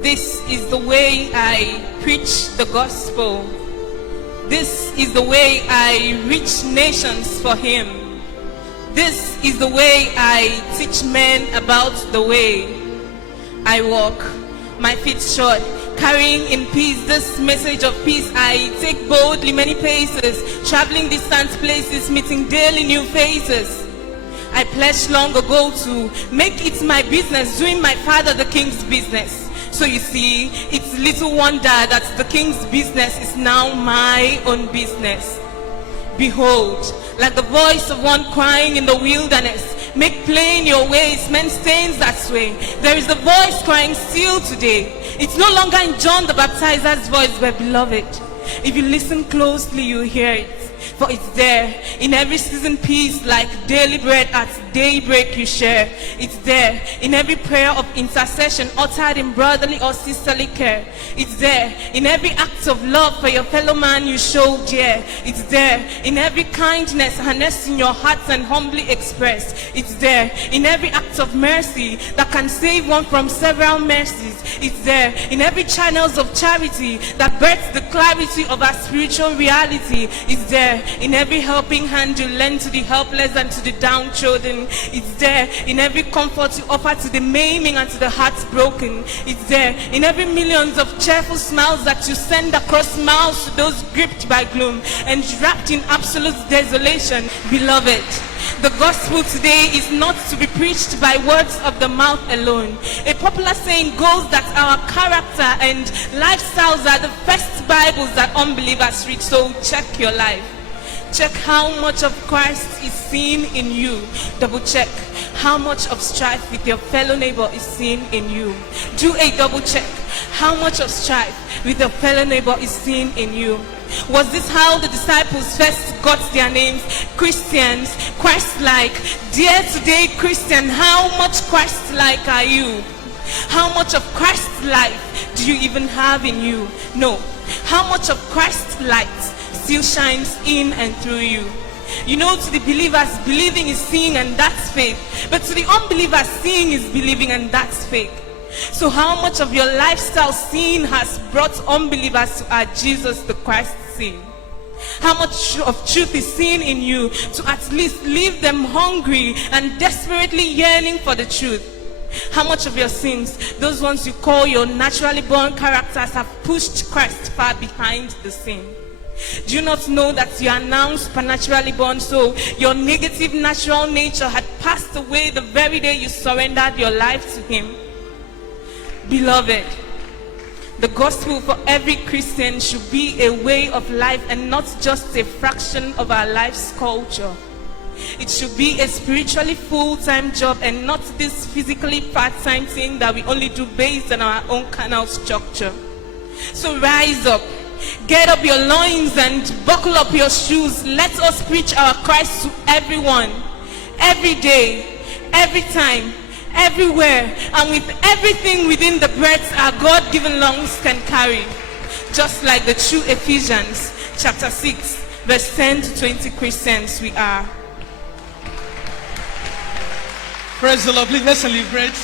This is the way I preach the gospel. This is the way I reach nations for him. This is the way I teach men about the way. I walk, my feet short, carrying in peace this message of peace. I take boldly many paces, traveling distant places, meeting daily new faces. I pledged long ago to make it my business, doing my father the king's business. So you see, it's little wonder that the king's business is now my own business. Behold, like the voice of one crying in the wilderness, make plain your ways, men stains that way. There is a voice crying still today. It's no longer in John the Baptizer's voice, but beloved, if you listen closely, you hear it. For it's there in every season peace, like daily bread at daybreak you share. It's there in every prayer of intercession uttered in brotherly or sisterly care. It's there in every act of love for your fellow man you show dear. It's there in every kindness harnessed in your hearts and humbly expressed. It's there in every act of mercy that can save one from several mercies. It's there in every channels of charity that births the clarity of our spiritual reality. It's there in every helping hand you lend to the helpless and to the downtrodden. It's there in every comfort you offer to the maiming and to the heartbroken. It's there in every millions of cheerful smiles that you send across miles to those gripped by gloom and wrapped in absolute desolation. Beloved, the gospel today is not to be preached by words of the mouth alone. A popular saying goes that our character and lifestyles are the first Bibles that unbelievers read. So check your life. Check how much of Christ is seen in you. Double check how much of strife with your fellow neighbor is seen in you. Do a double check. How much of strife with your fellow neighbor is seen in you. Was this how the disciples first got their names? Christians, Christ-like. Dear today Christian, how much Christ-like are you? How much of Christ's life do you even have in you? No. How much of Christ's light still shines in and through you? You know, to the believers, believing is seeing and that's faith. But to the unbelievers, seeing is believing and that's faith. So how much of your lifestyle seeing has brought unbelievers to our Jesus the Christ scene? How much of truth is seen in you to at least leave them hungry and desperately yearning for the truth? How much of your sins, those ones you call your naturally born characters, have pushed Christ far behind the scene? Do you not know that you are now supernaturally born, so your negative natural nature had passed away the very day you surrendered your life to him? Beloved, the gospel for every Christian should be a way of life and not just a fraction of our life's culture. It should be a spiritually full-time job and not this physically part-time thing that we only do based on our own carnal structure. So rise up, get up your loins and buckle up your shoes. Let us preach our Christ to everyone, every day, every time, everywhere, and with everything within the breath our God-given lungs can carry. Just like the true Ephesians Chapter 6, verse 10 to 20 Christians we are. Praise the Lord. Please let's celebrate.